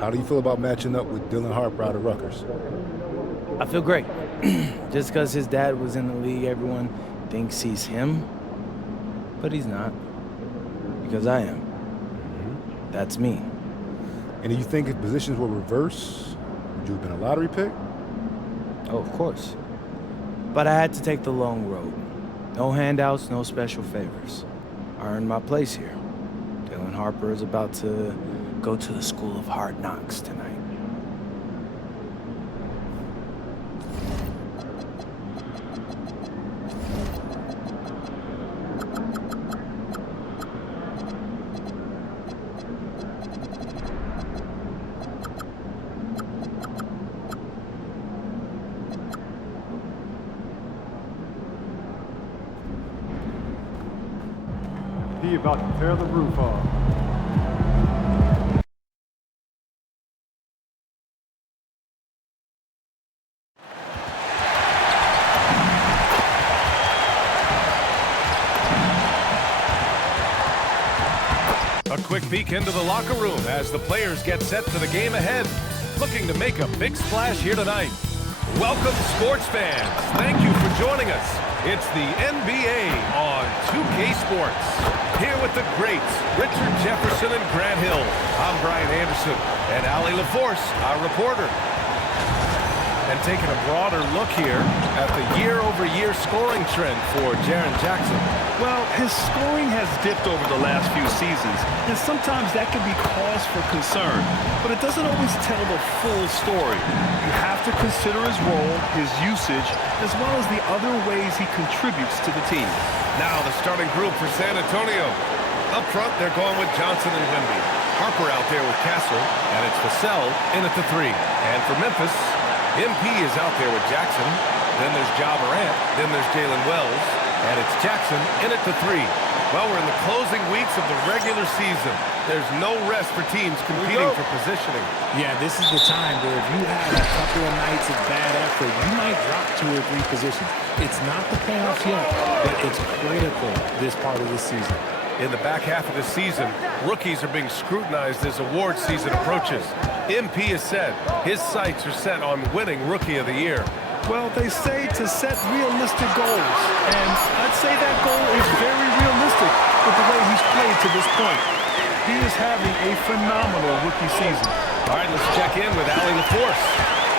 How do you feel about matching up with Dylan Harper out of Rutgers? I feel great. Just because his dad was in the league, everyone thinks he's him, but he's not. Because I am. That's me. And do you think if positions were reversed, would you have been a lottery pick? Oh, of course. But I had to take the long road. No handouts, no special favors. I earned my place here. Dylan Harper is about to go to the School of Hard Knocks tonight. He about to tear the roof off. A quick peek into the locker room as the players get set for the game ahead, looking to make a big splash here tonight. Welcome, sports fans. Thank you for joining us. It's the NBA on 2K Sports. Here with the greats, Richard Jefferson and Grant Hill. I'm Brian Anderson, and Ali LaForce, our reporter. And taking a broader look here at the year-over-year scoring trend for Jaren Jackson. Well, his scoring has dipped over the last few seasons, and sometimes that can be cause for concern. But it doesn't always tell the full story. You have to consider his role, his usage, as well as the other ways he contributes to the team. Now the starting group for San Antonio. Up front, they're going with Johnson and Wemby. Harper out there with Castle, and it's Vassell in at the 3. And for Memphis, MP is out there with Jackson. Then there's Ja Morant. Then there's Jalen Wells. And it's Jackson in at the 3. Well, we're in the closing weeks of the regular season. There's no rest for teams competing for positioning. Yeah, this is the time where if you have a couple of nights of bad effort, you might drop 2 or 3 positions. It's not the playoffs yet, but it's critical this part of the season. In the back half of the season, rookies are being scrutinized as award season approaches. MP has said his sights are set on winning Rookie of the Year. Well, they say to set realistic goals, and I'd say that goal is very realistic with the way he's played to this point. He is having a phenomenal rookie season. All right, let's check in with Ali LaForce.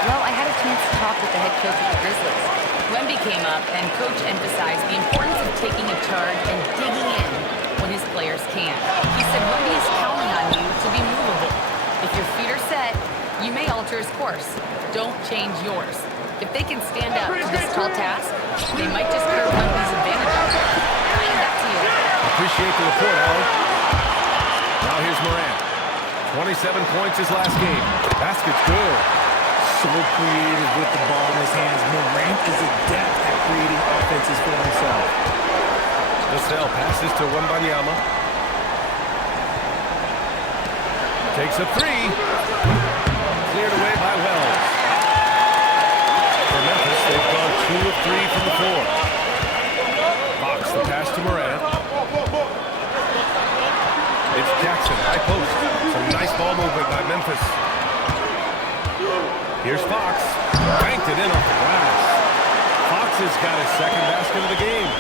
Well, I had a chance to talk with the head coach of the Grizzlies. Wemby came up, and Coach emphasized the importance of taking a charge and digging in when his players can. He said Wemby is counting on you to be movable. If your feet are set, you may alter his course. Don't change yours. If they can stand up to this tall task, they might just curb Wemby's advantage. Back to you. Appreciate the report, Ali. Now here's Morant. 27 points his last game. Basket's good. So creative with the ball in his hands. Morant is adept at creating offenses for himself. Vassell passes to Wembanyama. Takes a 3. Cleared away by Wells. For Memphis, they've gone 2 of 3 from the floor. Fox the pass to Morant. It's Jackson, high post. Some nice ball movement by Memphis. Here's Fox. Banked it in off the glass. Fox has got his second basket of the game.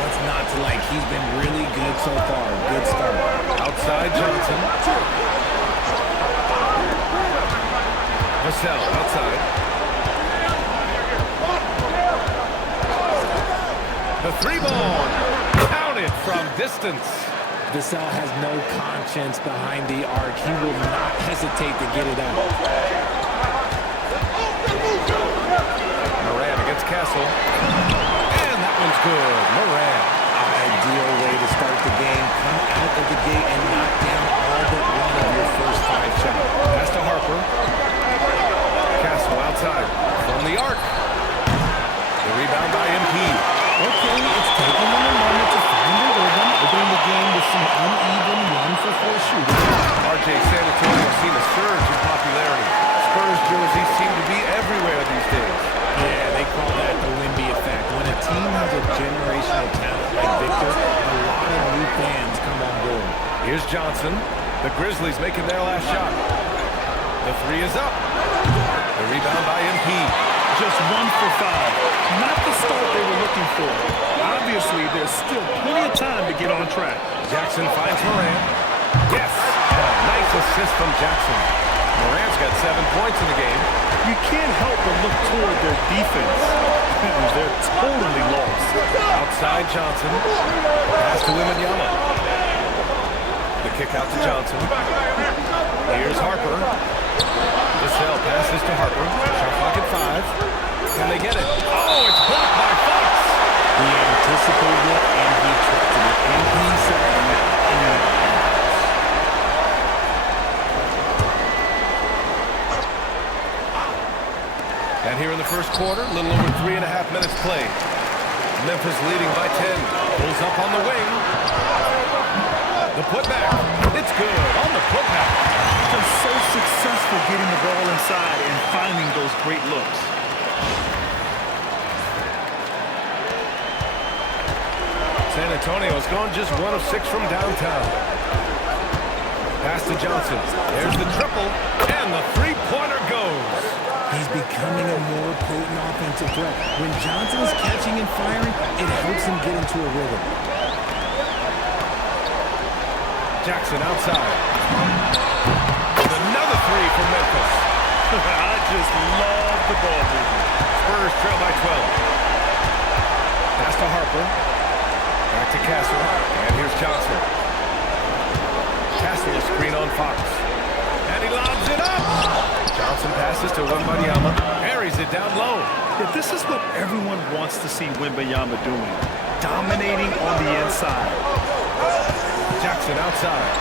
What's not to like? He's been really good so far. Good start. Outside Johnson. Vassell outside. The 3-ball. Counted from distance. Vassell has no conscience behind the arc. He will not hesitate to get it out. Morant against Castle. And that one's good. Morant. Ideal way to start the game. Come out of the gate and knock down all but one of your first 5 shots. Pass to Harper. Castle outside. From the arc. The rebound by MP. Okay, it's taking them a moment to find their rhythm, opening the game with some uneven 1-for-4 shooting. RJ San Antonio has seen a surge in popularity. Spurs jerseys seem to be everywhere these days. Yeah, they call that the Wemby effect. When a team has a generational talent like Victor, a lot of new fans come on board. Here's Johnson. The Grizzlies making their last shot. The three is up. The rebound by MP. Just 1 for 5. Not the start they were looking for. Obviously, there's still plenty of time to get on track. Jackson finds Morant. Yes! And a nice assist from Jackson. Morant's got 7 points in the game. You can't help but look toward their defense. They're totally lost. Outside Johnson. Pass to Wembanyama. The kick out to Johnson. Here's Harper. Vassell passes to Harper. Shot clock at 5. Can they get it? Oh, it's blocked by Fox. He anticipated it and he trusted it. Anything he said in that. And here in the first quarter, a little over 3.5 minutes played. Memphis leading by 10. Pulls up on the wing. The putback. It's good on the putback. They're so successful getting the ball inside and finding those great looks. San Antonio's gone just 1 of 6 from downtown. Pass to Johnson. There's the triple, and the three-pointer goes. He's becoming a more potent offensive threat. When Johnson is catching and firing, it helps him get into a rhythm. Jackson outside. Another three for Memphis. I just love the ball movement. Spurs trail by 12. Pass to Harper. Back to Castle. And here's Johnson. Castle screen on Fox. And he lobs it up. Johnson passes to Wembanyama. Carries it down low. Yeah, this is what everyone wants to see Wembanyama doing. Dominating on the inside. Jackson outside.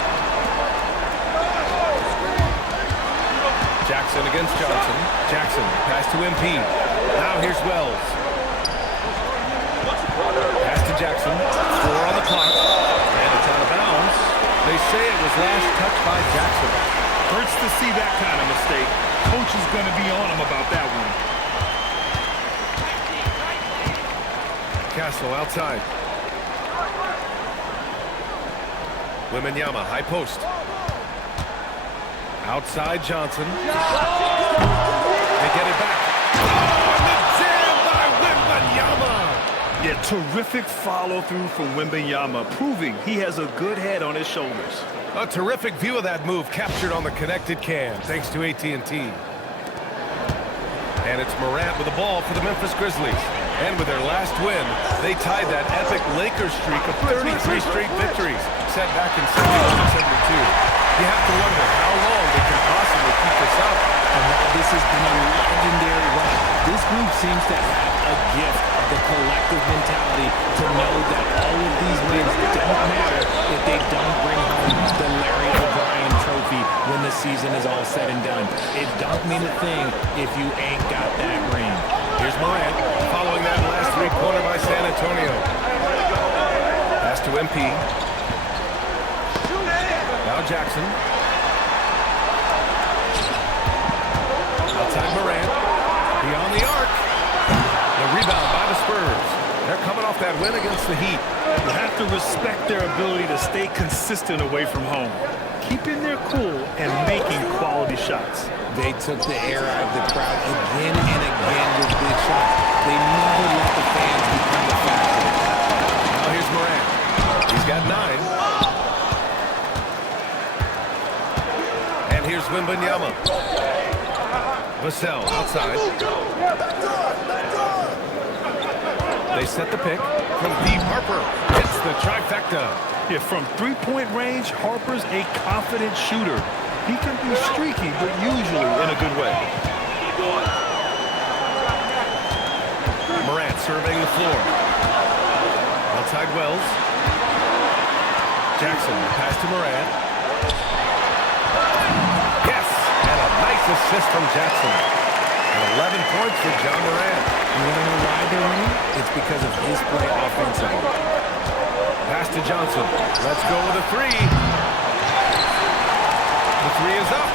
Jackson against Johnson. Jackson pass to MP. Now here's Wells. Pass to Jackson. 4 on the clock. And it's out of bounds. They say it was last touched by Jackson. Hurts to see that kind of mistake. Coach is going to be on him about that one. Castle outside. Wembanyama, high post. Outside Johnson. They get it back. Oh, and the jam by Wembanyama. Yeah, terrific follow-through from Wembanyama, proving he has a good head on his shoulders. A terrific view of that move captured on the connected cam, thanks to AT&T. And it's Morant with the ball for the Memphis Grizzlies. And with their last win, they tied that epic Lakers streak of 33 straight victories, set back in 71 and 72. You have to wonder how long they can possibly keep this up. And while this has been a legendary run, this group seems to have a gift of the collective mentality to know that all of these wins don't matter if they don't bring home the Larry O'Brien trophy when the season is all said and done. It don't mean a thing if you ain't got that ring. Here's Morant, following that last three-pointer by San Antonio. Pass to MP. Now Jackson. Outside Morant. Beyond the arc. The rebound by the Spurs. They're coming off that win against the Heat. You have to respect their ability to stay consistent away from home, keeping their cool and making quality shots. They took the air out of the crowd again and again with big shots. They never let the fans become the factor. Now here's Morant. He's got 9. And here's Wembanyama. Vassell outside. They set the pick from deep. Harper hits the trifecta. Yeah, from three-point range, Harper's a confident shooter. He can be streaky, but usually in a good way. Morant surveying the floor. Outside Wells. Jackson, pass to Morant. Yes! And a nice assist from Jackson. And 11 points for John Morant. You want to know why they're winning? It's because of his play offensively. Pass to Johnson. Let's go with a three. The three is up.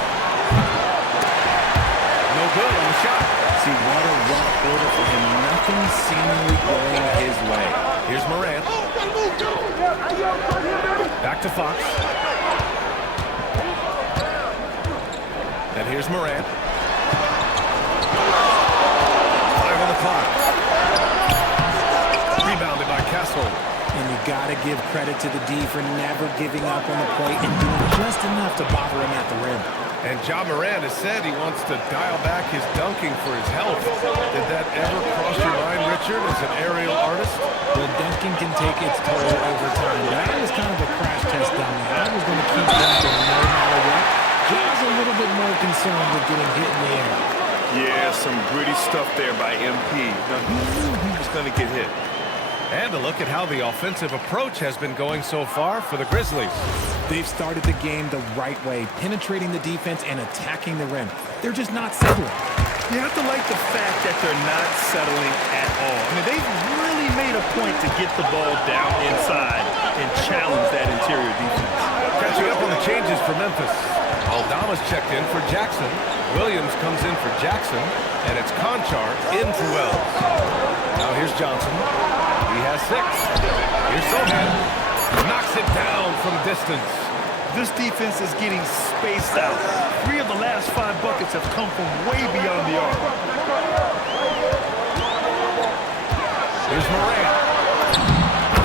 No good on the shot. See, what a rough order for him. Nothing seemingly going his way. Here's Morant. Back to Fox. And here's Morant. 5 on the clock. Rebounded by Castle. And you got to give credit to the D for never giving up on the plate and doing just enough to bother him at the rim. And Ja Morant has said he wants to dial back his dunking for his health. Did that ever cross your mind, Richard, as an aerial artist? Well, dunking can take its toll over time. That was kind of a crash test down there. I was going to keep dunking no matter what. Ja's a little bit more concerned with getting hit in the air. Yeah, some gritty stuff there by MP. Now, he knew he was going to get hit. And a look at how the offensive approach has been going so far for the Grizzlies. They've started the game the right way, penetrating the defense and attacking the rim. They're just not settling. You have to like the fact that they're not settling at all. I mean, they've really made a point to get the ball down inside and challenge that interior defense. Catching up on the changes for Memphis. Aldama's checked in for Jackson. Williams comes in for Jackson. And it's Conchar in for Wells. Now here's Johnson. He has 6. Here's Sohan. Knocks it down from distance. This defense is getting spaced out. 3 of the last 5 buckets have come from way beyond the arc. Here's Morant.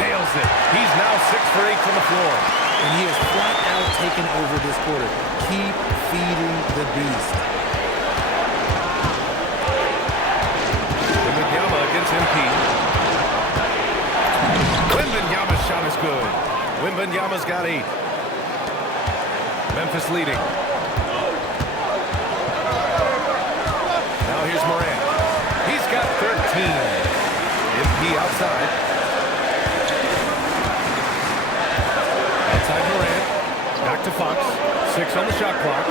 Nails it. He's now 6 for 8 from the floor. And he has flat out taken over this quarter. Keep feeding the beast. Wembanyama against MP. Wembanyama's shot is good. Wembanyama's got 8. Memphis leading. Now here's Morant. He's got 13. MP outside. Outside Morant. Back to Fox. 6 on the shot clock.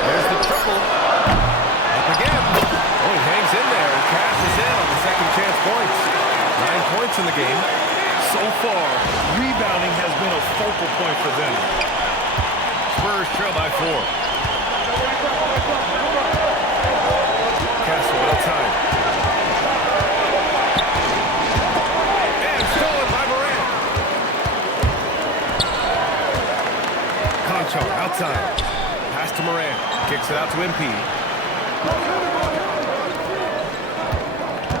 There's the triple. Up again. Oh, he hangs in there and cashes in on the second chance points. 9 points in the game. So far, rebounding has been a focal point for them. Spurs trail by 4. Castle outside. And stolen by Morant. Conchar outside. Pass to Morant. Kicks it out to MP.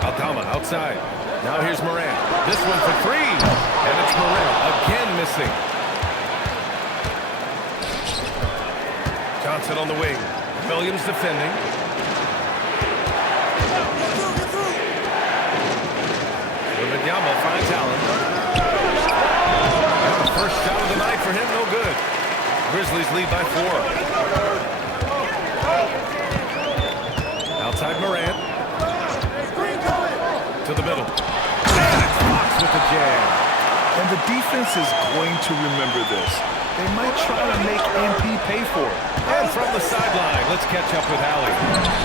Aldama outside. Now here's Morant. This one for 3. And it's Morant again missing. Johnson on the wing. Williams defending. Wembanyama finds Allen. And the first shot of the night for him, no good. Grizzlies lead by 4. Outside Morant. To the middle. And it's Fox with the jam. And the defense is going to remember this. They might try to make MP pay for it. And from the sideline, let's catch up with Allie.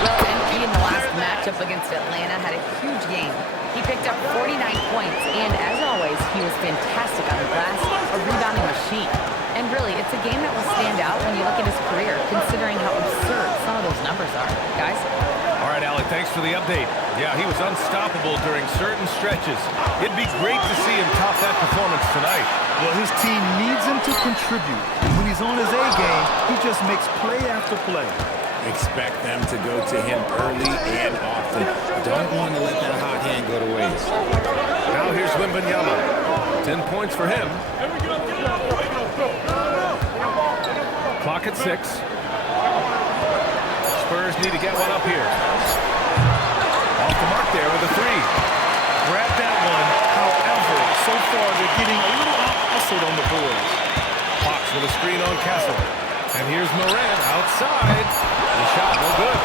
Well, MP in the last matchup against Atlanta had a huge game. He picked up 49 points, and as always, he was fantastic on the glass, a rebounding machine. And really, it's a game that will stand out when you look at his career, considering how absurd some of those numbers are. Guys? All right, Allie, thanks for the update. Yeah, he was unstoppable during certain stretches. It'd be great to see him top that performance tonight. Well, his team needs him to contribute. When he's on his A game, he just makes play after play. Expect them to go to him early and often. Don't want to let that hot hand go to waste. Now here's Wembanyama. 10 points for him. Clock at 6. Spurs need to get one up here. Off the mark there with a 3. Grab that one. However, so far they're getting a little out-hustled on the boards. Fox with a screen on Castle. And here's Morant outside. The shot no good.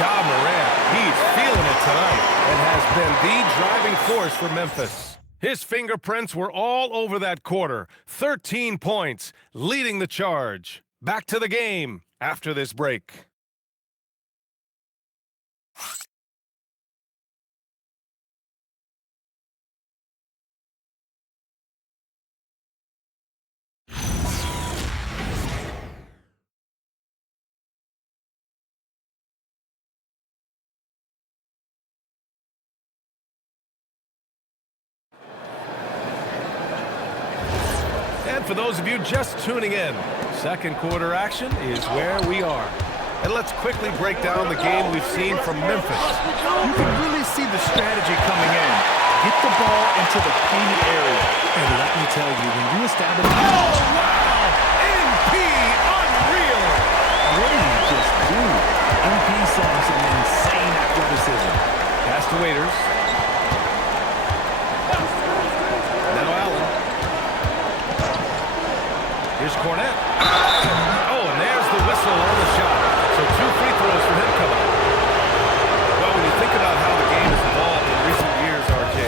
Ja Morant, he's feeling it tonight and has been the driving force for Memphis. His fingerprints were all over that quarter. 13 points, leading the charge. Back to the game after this break. And for those of you just tuning in, Second quarter action is where we are. And let's quickly break down the game we've seen from Memphis. You can really see the strategy coming in. Get the ball into the painted area. And let me tell you, when you establish... Oh, wow! MP, unreal! What did he just do? MP showing some insane athleticism. Pass to Waiters. Now Allen. Here's Cornette. Oh, and there's the whistle on the shot. So 2 free throws for him coming up. Well, when you think about how the game has evolved in recent years, RJ,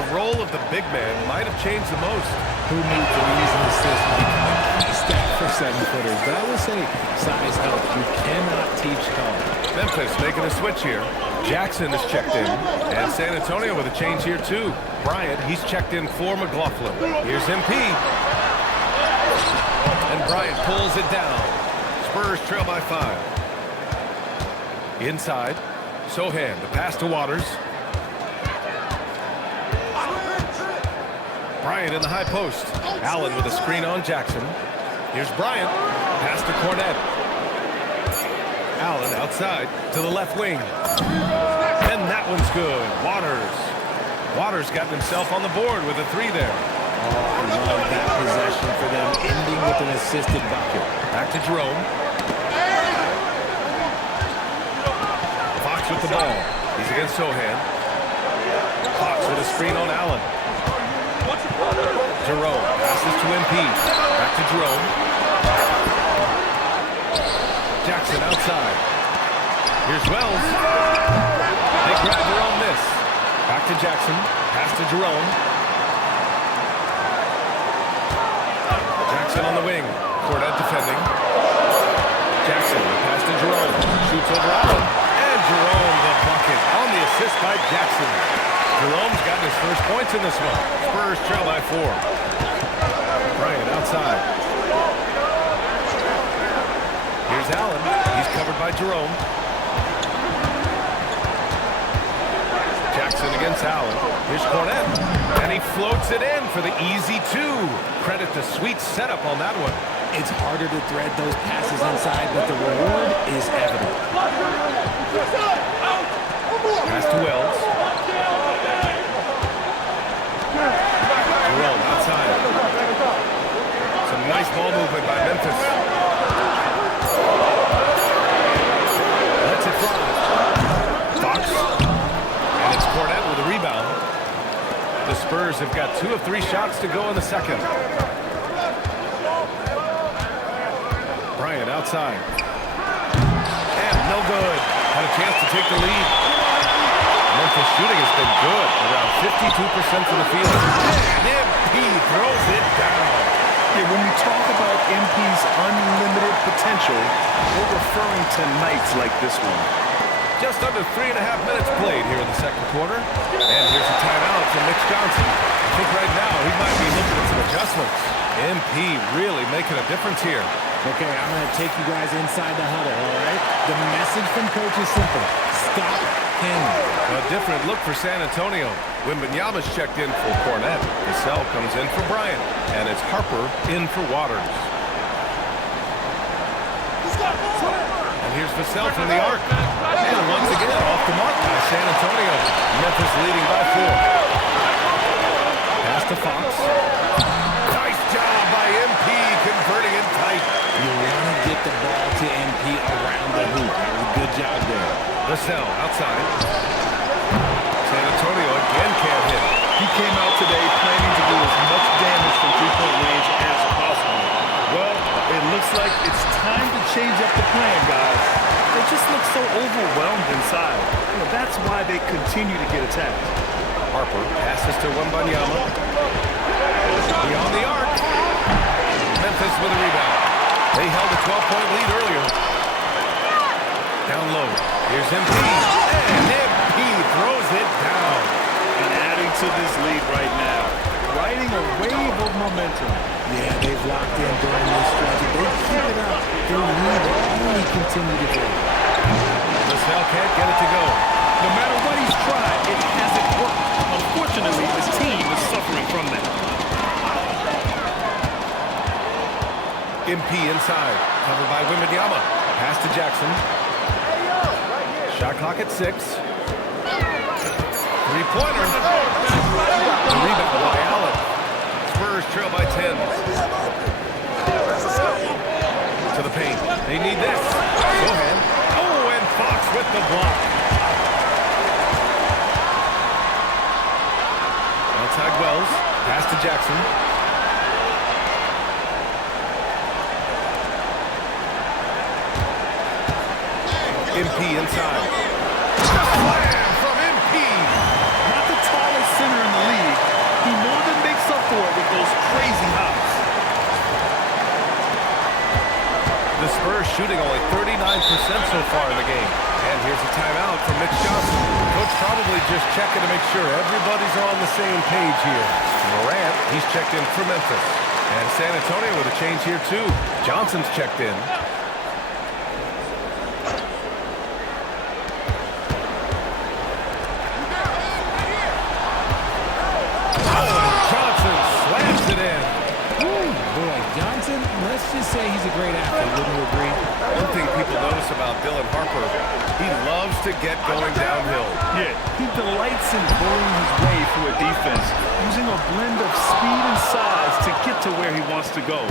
the role of the big man might have changed the most. Who knew threes and assists would become a key stat for 7-footers? But I will say, size helps. You cannot teach help. Memphis making a switch here. Jackson is checked in. And San Antonio with a change here, too. Bryant, he's checked in for McLaughlin. Here's MP. And Bryant pulls it down. Spurs trail by 5. Inside. Sohan, the pass to Waters. Bryant in the high post. Allen with a screen on Jackson. Here's Bryant. Pass to Cornette. Allen outside to the left wing. And that one's good. Waters got himself on the board with a 3 there. Oh, I love that possession for them, ending with an assisted bucket. Back to Jerome. Fox with the ball. He's against Sohan. Fox with a screen on Allen. Jerome passes to MP. Back to Jerome. Jackson outside. Here's Wells. They grab their own miss. Back to Jackson. Pass to Jerome. Jackson on the wing. Cornette defending. Jackson, pass to Jerome. Shoots over Allen. And Jerome the bucket on the assist by Jackson. Jerome's gotten his first points in this one. Spurs trail by 4. Bryant outside. Here's Allen. He's covered by Jerome. Jackson against Allen. Here's Cornette. And he floats it in for the easy 2. Credit the sweet setup on that one. It's harder to thread those passes inside, but the reward is evident. Pass to Wells. Jerome outside. Some nice ball movement by Memphis. Lets it fly. Fox. And it's Cornette with a rebound. The Spurs have got 2 of 3 shots to go in the second. Bryant outside. And no good. Had a chance to take the lead. Memphis shooting has been good. Around 52% from the field. And MP throws it down. Yeah, when we talk about MP's unlimited potential, we're referring to nights like this one. Just under 3.5 minutes played here in the second quarter. And here's a timeout from Mitch Johnson. I think right now he might be looking at some adjustments. MP really making a difference here. Okay, I'm going to take you guys inside the huddle, all right? The message from coach is simple. Stop him. A different look for San Antonio. Wembanyama's checked in for Cornette. Cassell comes in for Bryant. And it's Harper in for Waters. And here's Vassell from the arc. And once again, off the mark by San Antonio. Memphis leading by 4. Pass to Fox. Nice job by MP converting it tight. You want to get the ball to MP around the hoop. That was a good job there. Vassell outside. San Antonio again can't hit. He came out today planning to do as much damage from 3-point range as possible. Well, it looks like it's time to change up the plan, guys. They just look so overwhelmed inside. You know, that's why they continue to get attacked. Harper passes to Wembanyama. Beyond the arc. Memphis with a rebound. They held a 12-point lead earlier. Down low. Here's MP. And MP throws it down. And adding to this lead right now. Riding a wave of momentum. Yeah, they've locked in during this stretch. If they keep it up, their lead will only continue to grow. Vassell can't get it to go. No matter what he's tried, it hasn't worked. Unfortunately, his team is suffering from that. MP inside. Covered by Wembanyama. Pass to Jackson. Shot clock at 6. Three-pointer. The rebound by Allen. Spurs trail by 10. To the paint. They need this. Sohan. Oh, and Fox with the block. Outside Wells. Pass to Jackson. MP inside. Slam from MP. Not the tallest center in the league. He more than makes up for it with those crazy hops. The Spurs shooting only 39% so far in the game. And here's a timeout from Mitch Johnson. Coach probably just checking to make sure everybody's on the same page here. Morant, he's checked in for Memphis. And San Antonio with a change here too. Johnson's checked in. Let's just say he's a great athlete, wouldn't you agree? One thing people notice about Dylan Harper, he loves to get going downhill. Yeah, he delights in bullying his way through a defense, using a blend of speed and size to get to where he wants to go.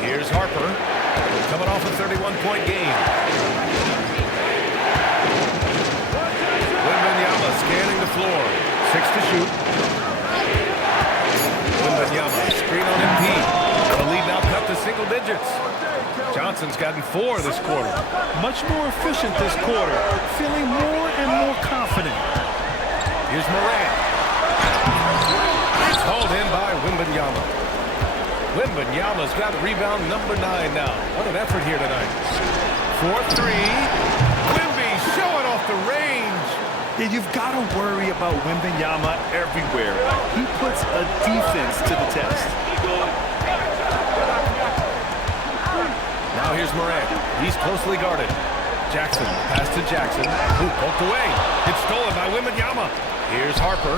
Here's Harper, coming off a 31-point game. Wembanyama scanning the floor. 6 to shoot. Wembanyama, screen on MP. The lead now cut to single digits. Johnson's gotten 4 this quarter. Much more efficient this quarter, feeling more and more confident. Here's Morant. It's hauled in by Wembanyama. Wembanyama's got rebound number 9 now. What an effort here tonight. 4-3. Wemby showing off the range. Yeah, you've got to worry about Wembanyama everywhere. He puts a defense to the test. Now here's Morant. He's closely guarded. Jackson, pass to Jackson. Ooh, poked away. It's stolen by Wembanyama. Here's Harper.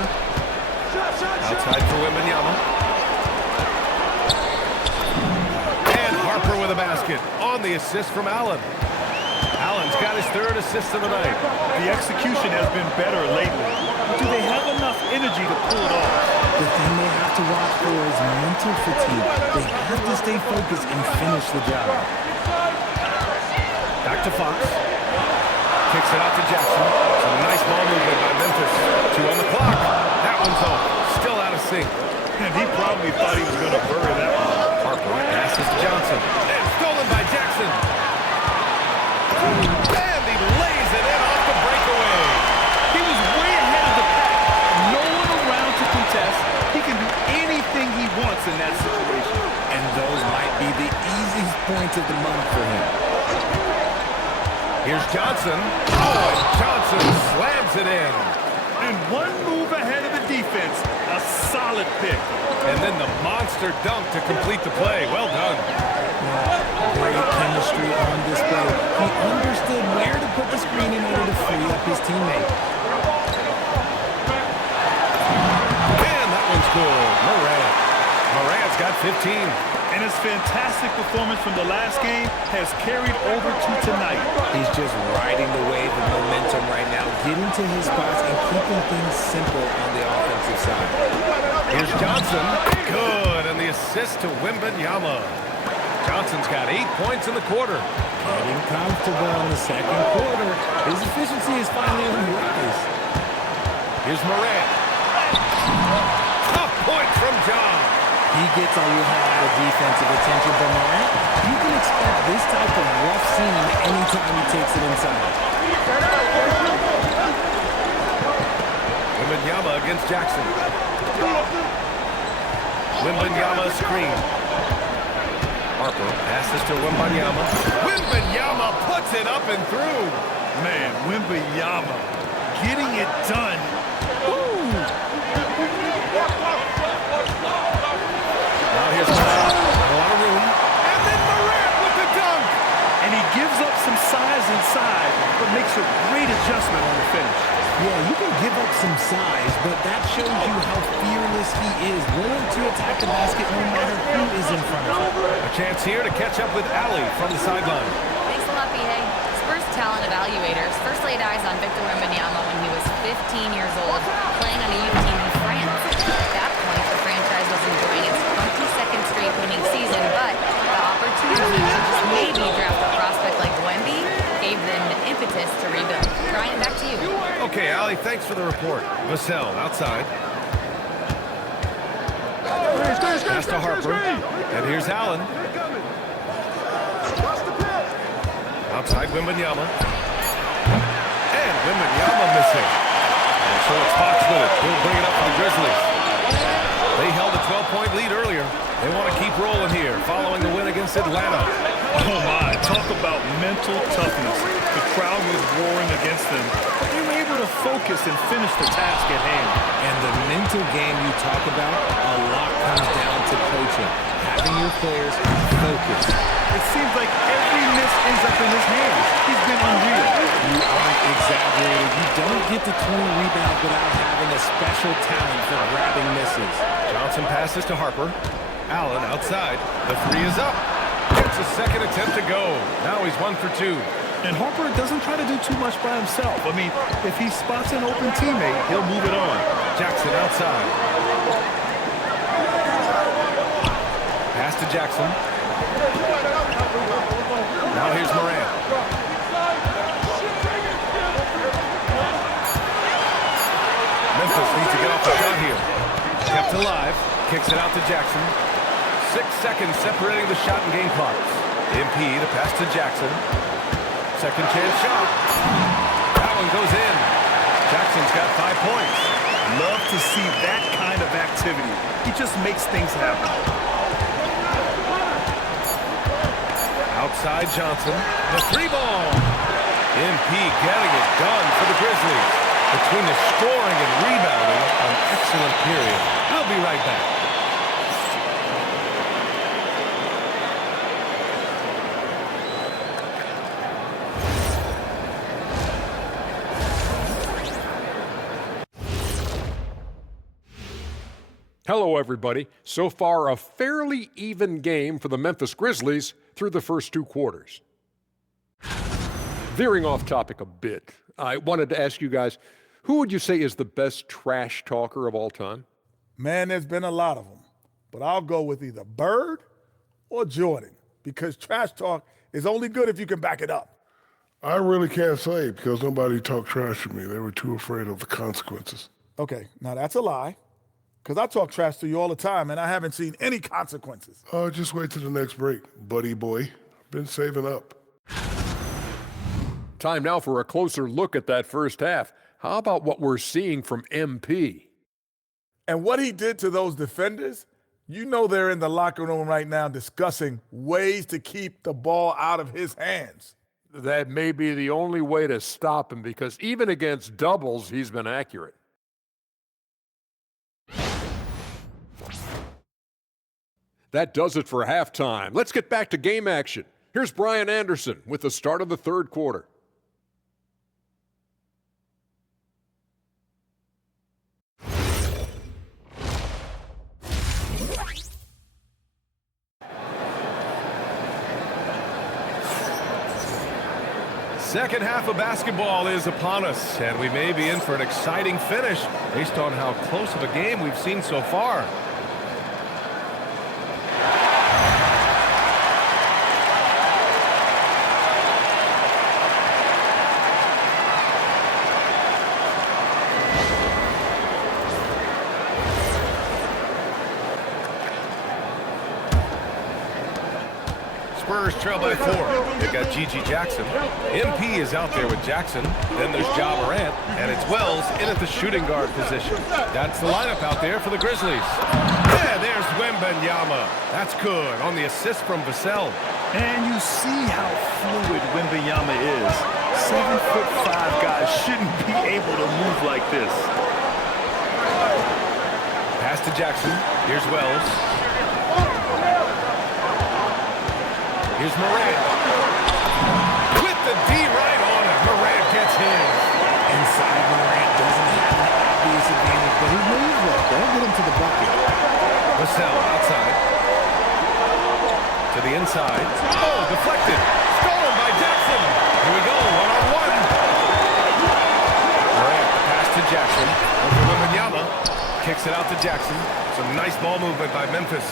Outside for Wembanyama. And Harper with a basket on the assist from Allen. Allen's got his 3rd assist of the night. The execution has been better lately. But do they have enough energy to pull it off? The thing they have to watch for is mental fatigue. They have to stay focused and finish the job. Back to Fox. Kicks it out to Jackson. Some nice ball movement by Memphis. 2 on the clock. That one's off. Still out of sync. And he probably thought he was going to bury that one. Harper passes to Johnson. And stolen by Jackson. And he lays it in off the breakaway. He was way ahead of the pack. No one around to contest. He can do anything he wants in that situation. And those might be the easiest points of the month for him. Here's Johnson. Oh, and Johnson slams it in. And one move ahead of the defense. A solid pick. And then the monster dunk to complete the play. Well done. Great chemistry on display. He understood where to put the screen in order to free up his teammate. And that one's good. Morant's got 15. And his fantastic performance from the last game has carried over to tonight. He's just riding the wave of momentum right now, getting to his spots and keeping things simple on the offensive side. Here's Johnson. Good. And the assist to Wembanyama. Johnson's got 8 points in the quarter. Getting comfortable in the second quarter. His efficiency is finally on the rise. Here's Morant. Tough point from John. He gets a lot of defensive attention from Morant. You can expect this type of rough scene anytime he takes it inside. Wembanyama against Jackson. Wembanyama screen. Harper passes to Wembanyama. Wembanyama puts it up and through. Man, Wembanyama getting it done. Woo! Now here's Morant. A lot of room. And then Morant with the dunk. And he gives up some size inside, but makes a great adjustment on the finish. Yeah, you can give up some size, but that shows you how fearless he is, willing to attack the basket no matter who is in front of him. A chance here to catch up with Ali from the sideline. Thanks a lot, B.A. Spurs talent evaluators first laid eyes on Victor Wembanyama when he was 15 years old, playing on a youth team in France. At that point, the franchise was enjoying its 22nd straight winning season, but the opportunity to just maybe draft a prospect like Wemby gave them the impetus to rebuild. Ryan, back to you. Okay, Ali, thanks for the report. Vassell outside. Pass to Harper. And here's Allen. Outside Wembanyama. And Wembanyama missing. And so it's Fox with it. He'll bring it up for the Grizzlies. They held a 12-point lead earlier. They want to keep rolling here, following the win against Atlanta. Oh my, talk about mental toughness. The crowd was roaring against them, but they were able to focus and finish the task at hand. And the mental game you talk about, a lot comes down to coaching. Having your players focus. It seems like every miss ends up in his hands. He's been unreal. You aren't exaggerating. You don't get to 20 rebounds without having a special talent for grabbing misses. Johnson passes to Harper. Allen outside. The three is up. Gets a second attempt to go. Now he's 1 for 2. And Harper doesn't try to do too much by himself. I mean, if he spots an open teammate, he'll move it on. Jackson outside. Pass to Jackson. Now here's Morant. Memphis needs to get off the shot here. Kept alive. Kicks it out to Jackson. 6 seconds separating the shot and game clocks. MP to pass to Jackson. Second chance shot. That one goes in. Jackson's got 5 points. Love to see that kind of activity. He just makes things happen. Outside Johnson. The 3-ball. MP getting it done for the Grizzlies. Between the scoring and rebounding, an excellent period. We'll be right back. Hello, everybody. So far, a fairly even game for the Memphis Grizzlies through the first 2 quarters. Veering off topic a bit, I wanted to ask you guys, who would you say is the best trash talker of all time? Man, there's been a lot of them, but I'll go with either Bird or Jordan because trash talk is only good if you can back it up. I really can't say because nobody talked trash to me. They were too afraid of the consequences. Okay, now that's a lie because I talk trash to you all the time and I haven't seen any consequences. Oh, just wait till the next break, buddy boy. Been saving up. Time now for a closer look at that first half. How about what we're seeing from MP? And what he did to those defenders, you know they're in the locker room right now discussing ways to keep the ball out of his hands. That may be the only way to stop him because even against doubles, he's been accurate. That does it for halftime. Let's get back to game action. Here's Brian Anderson with the start of the third quarter. Second half of basketball is upon us, and we may be in for an exciting finish based on how close of a game we've seen so far. Spurs trail by 4. They've got Gigi Jackson. MP is out there with Jackson. Then there's Ja Morant. And it's Wells in at the shooting guard position. That's the lineup out there for the Grizzlies. Yeah, there's Wembanyama. That's good on the assist from Vassell. And you see how fluid Wembanyama is. 7'5" guys shouldn't be able to move like this. Pass to Jackson. Here's Wells. Here's Morant. With the D right on it. Morant gets his. Inside Morant Vassell outside. To the inside. Oh, deflected. Stolen by Jackson. Here we go, one-on-one. Morant, pass to Jackson. Over Wembanyama. Kicks it out to Jackson. Some nice ball movement by Memphis.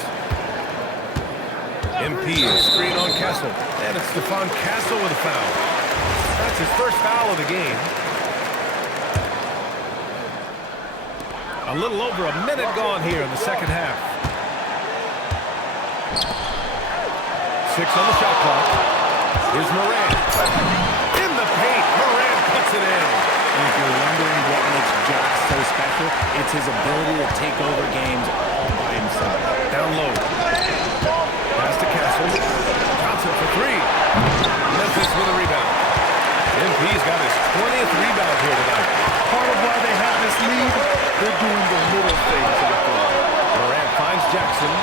MP is screen on Castle. And it's Stephon Castle with a foul. That's his first foul of the game. A little over a minute gone here in the second half. 6 on the shot clock. Here's Morant. In the paint, Morant puts it in. And if you're wondering what makes Josh so special, it's his ability to take over games all by himself. Down low. Pass to Castle. Johnson for 3. Memphis with a rebound. MP's got his 20th rebound here tonight. Part of why they have this lead, they're doing the little things out there. Morant finds Jackson.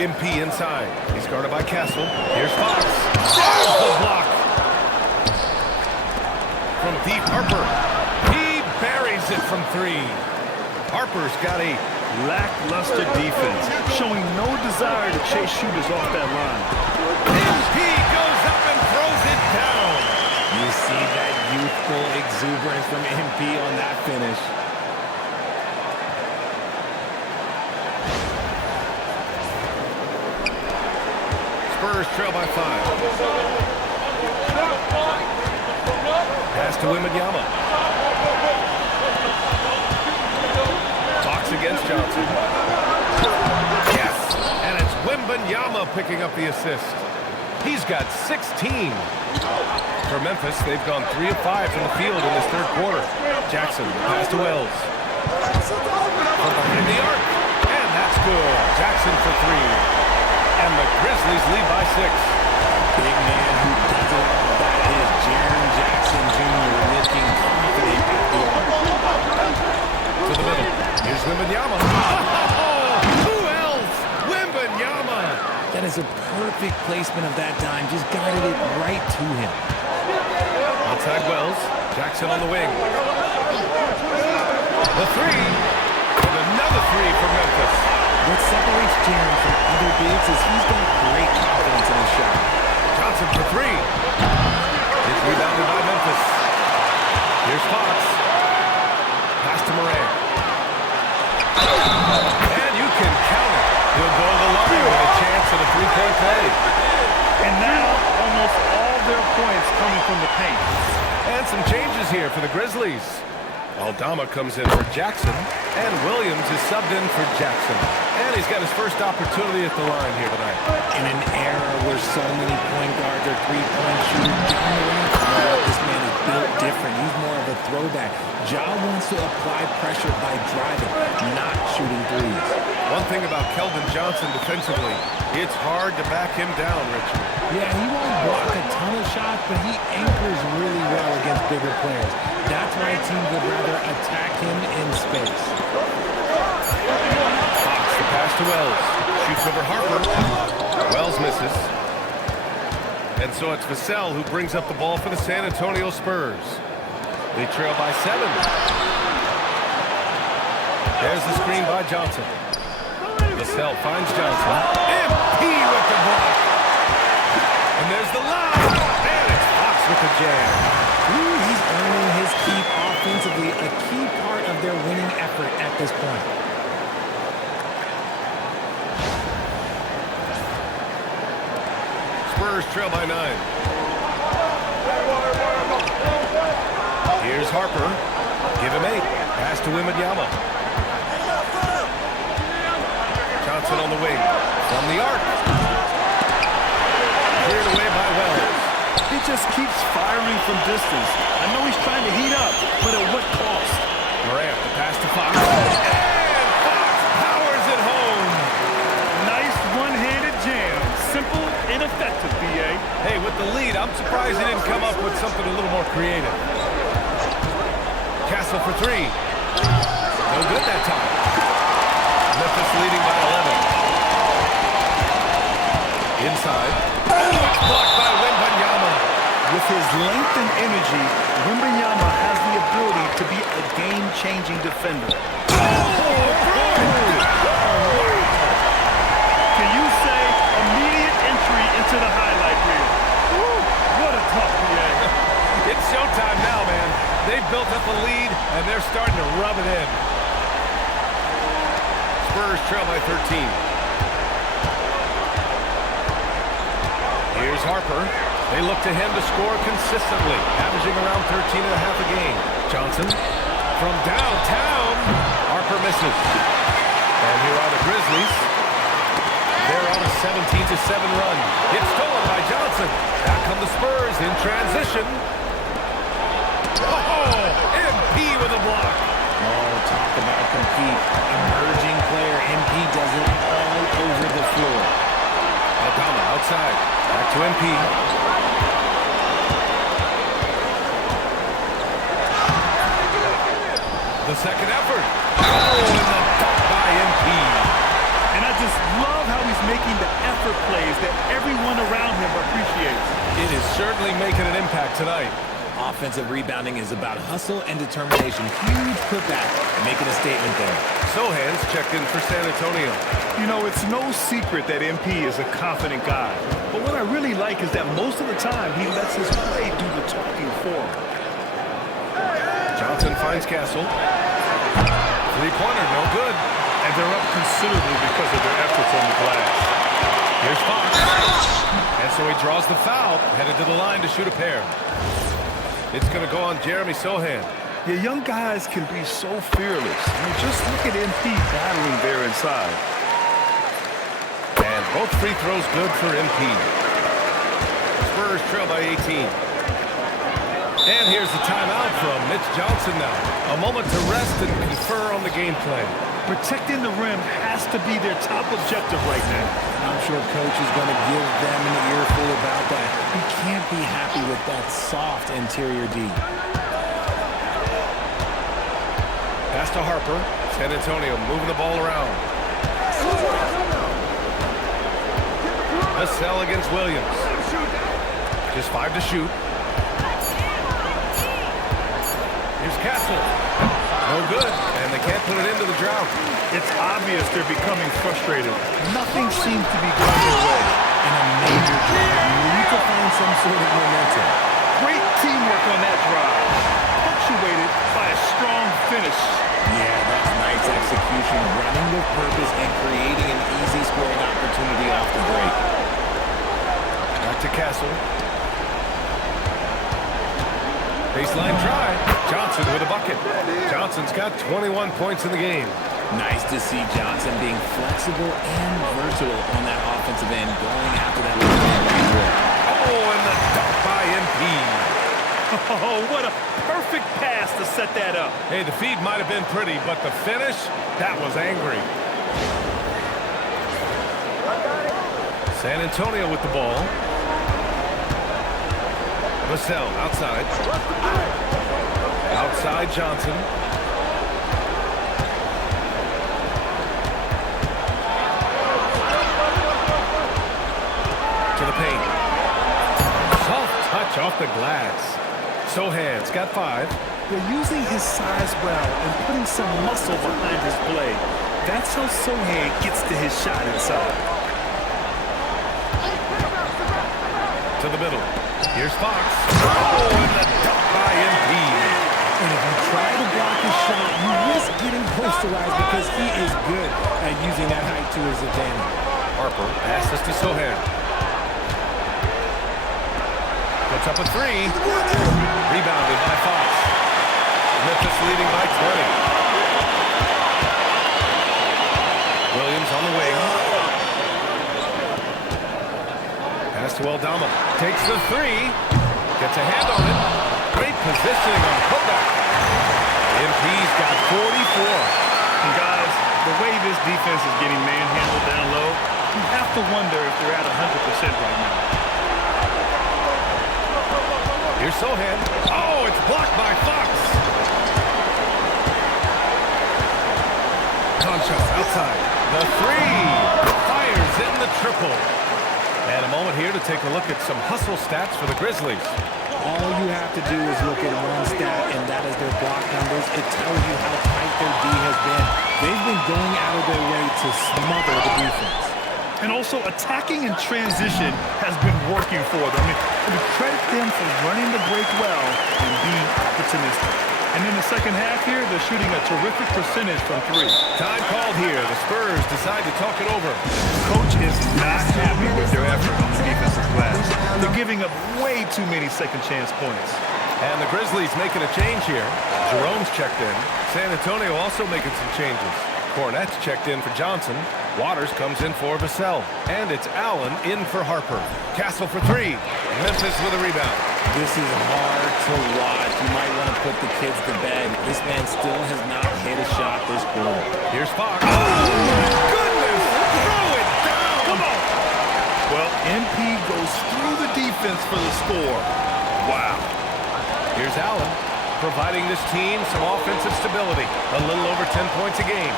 MP inside. He's guarded by Castle. Here's Fox. There's the block. From deep, Harper. He buries it from 3. Harper's got a Lackluster defense, showing no desire to chase shooters off that line. MP goes up and throws it down. You see that youthful exuberance from MP on that finish. Spurs trail by 5. Pass to Wembanyama. Against Johnson. Yes! And it's Wembanyama picking up the assist. He's got 16. For Memphis, they've gone 3 of 5 from the field in this third quarter. Jackson, pass to Wells. From behind the arc. And that's good. Jackson for 3. And the Grizzlies lead by 6. Big man who does it all. That is Jaren Jackson Jr. looking confident at the arc. To the middle. Here's Wembanyama. Oh, who else? Wembanyama. That is a perfect placement of that dime. Just guided it right to him. Outside Wells. Jackson on the wing. The 3. And another 3 for Memphis. What separates Jaren from other bigs is he's got great confidence in his shot. Johnson for 3. It's rebounded by Memphis. Here's Fox. Pass to Morant. And you can count it. He'll go to the line with a chance at a 3-point play. And now, almost all their points coming from the paint. And some changes here for the Grizzlies. Aldama comes in for Jackson, and Williams is subbed in for Jackson. And he's got his first opportunity at the line here tonight. In an era where so many point guards are three-point shooters, John Morant, this man is built different. He's more of a throwback. Ja wants to apply pressure by driving, not shooting threes. One thing about Keldon Johnson defensively, it's hard to back him down, Richard. Yeah, he won't block a ton of shots, but he anchors really well against bigger players. That's why teams would rather attack him in space. Fox, the pass to Wells. Shoots over Harper. Wells misses. And so it's Vassell who brings up the ball for the San Antonio Spurs. They trail by 7. There's the screen by Johnson. Vassell finds Johnson. MP with the block. And there's the lob. And it's Fox with the jam. Ooh, he's earning his keep offensively, a key part of their winning effort at this point. Spurs trail by 9. Here's Harper. Give him 8. Pass to Wembanyama. Johnson on the wing. From the arc. Cleared away by Wells. He just keeps firing from distance. I know he's trying to heat up, but at what cost? Morant, the pass to Fox. And Fox powers it home. Nice one-handed jam. Simple and effective, B.A. Hey, with the lead, I'm surprised he didn't come up with something a little more creative. Castle for 3. No good that time. Memphis leading by 11. Inside. Oh, it's blocked by Wembanyama. With his length and energy, Wembanyama has the ability to be a game game-changing defender. Can you say immediate entry into the highlight reel? Woo, what a tough PA. It's showtime now, man. They've built up a lead, and they're starting to rub it in. Spurs trail by 13. Here's Harper. They look to him to score consistently, averaging around 13 and a half a game. Johnson from downtown. Harper misses. And here are the Grizzlies. They're on a 17-7 run. It's stolen by Johnson. Back come the Spurs in transition. Oh, MP with a block. Oh, talk about compete. Emerging player. MP does it all over the floor. Aldama outside. Back to MP. The second effort. Oh, and the dunk by MP. And I just love how he's making the effort plays that everyone around him appreciates. It is certainly making an impact tonight. Offensive rebounding is about hustle and determination. Huge putback, making a statement there. Sohan's checked in for San Antonio. You know, it's no secret that MP is a confident guy. But what I really like is that most of the time he lets his play do the talking for him. Johnson finds Castle. Three-pointer, no good. And they're up considerably because of their efforts on the glass. Here's Fox. And so he draws the foul, headed to the line to shoot a pair. It's going to go on Jeremy Sohan. Yeah, young guys can be so fearless. I mean, just look at MP battling there inside. And both free throws good for MP. Spurs trail by 18. And here's the timeout from Mitch Johnson now. A moment to rest and confer on the game plan. Protecting the rim has to be their top objective right now. I'm sure coach is going to give them an earful about that. He can't be happy with that soft interior D. Pass to Harper. San Antonio moving the ball around. Vassell against Williams. Just 5 to shoot. Here's Castle. No good, and they can't put it into the drought. It's obvious they're becoming frustrated. Nothing seems to be going their way. And a major drive. You need to find some sort of momentum. Great teamwork on that drive. Punctuated by a strong finish. Yeah, that's nice execution. Running with purpose and creating an easy scoring opportunity off the break. Back to Castle. Baseline drive. Johnson with a bucket. Johnson's got 21 points in the game. Nice to see Johnson being flexible and versatile on that offensive end, going after that long work. Oh, and the dunk by MP. Oh, what a perfect pass to set that up. Hey, the feed might have been pretty, but the finish, that was angry. San Antonio with the ball. Vassell outside. Outside Johnson. To the paint. Soft touch off the glass. Sohan's got 5. They're using his size well and putting some muscle behind his play. That's how Sohan gets to his shot inside. To the middle. Here's Fox. Oh, and the dunk by MP. And if you try to block his shot, you risk getting posterized because he is good at using that height to his advantage. Harper passes to Sohan. Puts up a 3. Rebounded by Fox. Memphis leading by 20. Williams on the wing. Pass to Aldama. Takes the 3. Gets a hand on it. Great positioning on the putback. MP's got 44. And guys, the way this defense is getting manhandled down low, you have to wonder if they're at 100% right now. Here's Sohan. Oh, it's blocked by Fox. Concho outside. The 3. Fires in the triple. And a moment here to take a look at some hustle stats for the Grizzlies. All you have to do is look at one stat, and that is their block numbers. It tells you how tight their D has been. They've been going out of their way to smother the defense. And also, attacking in transition has been working for them. I mean, credit them for running the break well and being opportunistic. And in the second half here, they're shooting a terrific percentage from three. Time called here. The Spurs decide to talk it over. Coach is not happy with their effort on the defensive glass. They're giving up way too many second chance points. And the Grizzlies making a change here. Jerome's checked in. San Antonio also making some changes. Cornette's checked in for Johnson. Waters comes in for Vassell. And it's Allen in for Harper. Castle for three. Memphis with a rebound. This is hard to watch. You might want to put the kids to bed. This man still has not hit a shot this quarter. Here's Fox. Oh, my goodness! Throw it down! Come on! Well, MP goes through the defense for the score. Wow. Here's Allen, providing this team some offensive stability. A little over 10 points a game.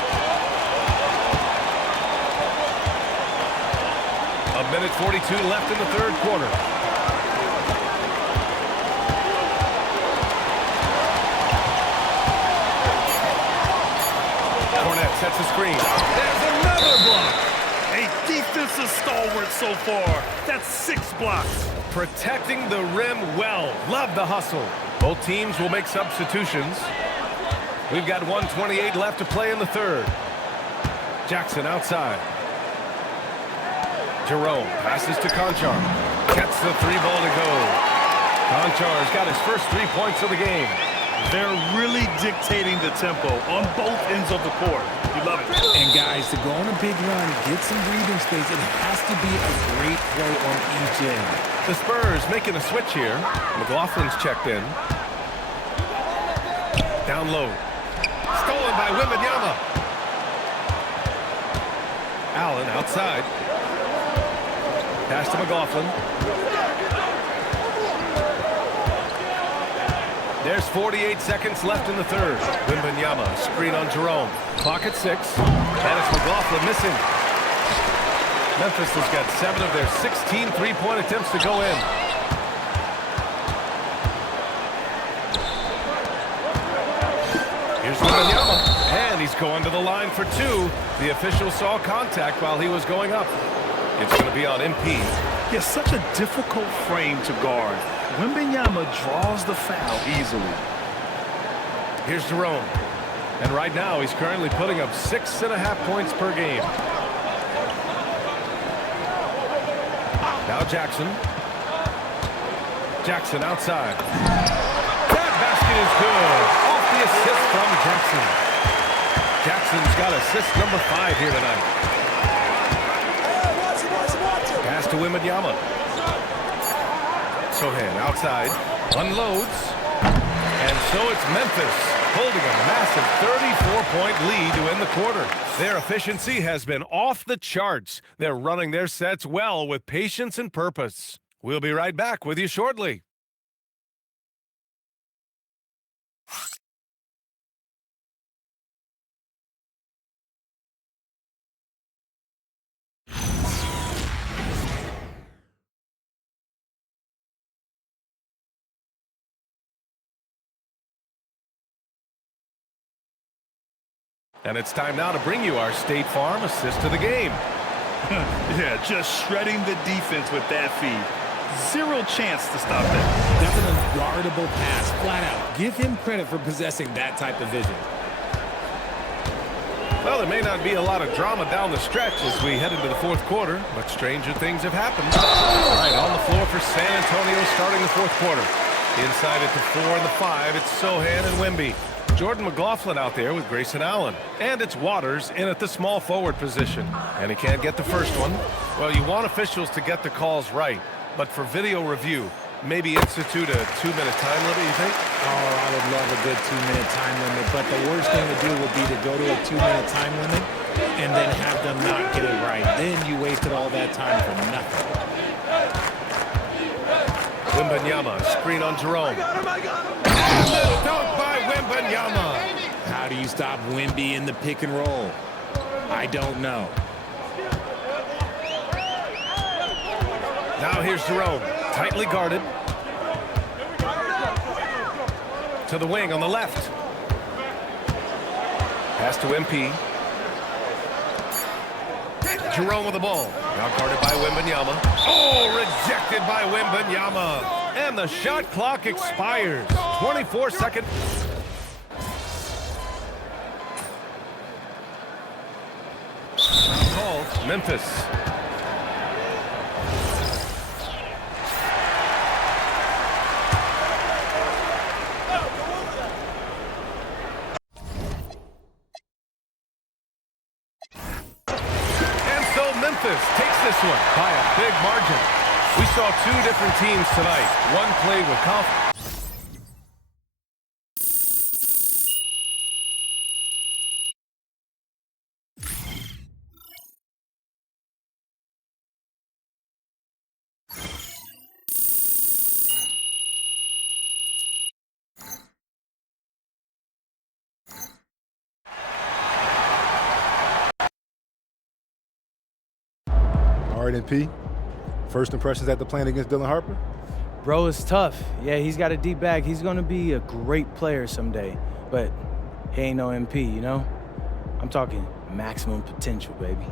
A minute 42 left in the third quarter. Cornette sets the screen. There's another block. A defensive stalwart so far. That's 6 blocks. Protecting the rim well. Love the hustle. Both teams will make substitutions. We've got 1:28 left to play in the third. Jackson outside. Jerome passes to Conchar. Gets the three ball to go. Conchar's got his first 3 points of the game. They're really dictating the tempo on both ends of the court. You love it. And guys, to go on a big run, get some breathing space, it has to be a great play on each end. The Spurs making a switch here. McLaughlin's checked in. Down low. Stolen by Wembanyama. Allen outside. Pass to McLaughlin. There's 48 seconds left in the third. Wembanyama, screen on Jerome. Clock at 6. And it's McLaughlin missing. Memphis has got 7 of their 16 three-point attempts to go in. Here's Wembanyama. And he's going to the line for 2. The official saw contact while he was going up. It's going to be on MP. He has such a difficult frame to guard. Wembanyama draws the foul easily. Here's Jerome. And right now, he's currently putting up 6.5 points per game. Now Jackson. Jackson outside. That basket is good. Off the assist from Jackson. Jackson's got assist number 5 here tonight. Pass to Wembanyama. Sohan outside. Unloads. And so it's Memphis holding a massive 34-point lead to end the quarter. Their efficiency has been off the charts. They're running their sets well with patience and purpose. We'll be right back with you shortly. And it's time now to bring you our State Farm assist to the game. Yeah, just shredding the defense with that feed. Zero chance to stop that. That's an unguardable pass, flat out. Give him credit for possessing that type of vision. Well, there may not be a lot of drama down the stretch as we head into the fourth quarter, but stranger things have happened. All right, on the floor for San Antonio starting the fourth quarter. Inside at the 4 and the 5, it's Sohan and Wemby. Jordan McLaughlin out there with Grayson Allen. And it's Waters in at the small forward position. And he can't get the first one. Well, you want officials to get the calls right. But for video review, maybe institute a 2-minute time limit, you think? Oh, I would love a good 2-minute time limit. But the worst thing to do would be to go to a 2-minute time limit and then have them not get it right. Then you wasted all that time for nothing. Wembanyama, screen on Jerome. And the dunk by Wembanyama. How do you stop Wemby in the pick and roll? I don't know. Now here's Jerome, tightly guarded. to the wing on the left. Pass to MP. Jerome with the ball. Now guarded by Wembanyama. Oh, rejected by Wembanyama. And the shot clock expires. 24 seconds. Called Memphis. Memphis takes this one by a big margin. We saw two different teams tonight. One played with confidence. All right, MP. First impressions after playing against Dylan Harper? Bro is tough. Yeah, he's got a deep bag. He's going to be a great player someday. But he ain't no MP, you know? I'm talking maximum potential, baby.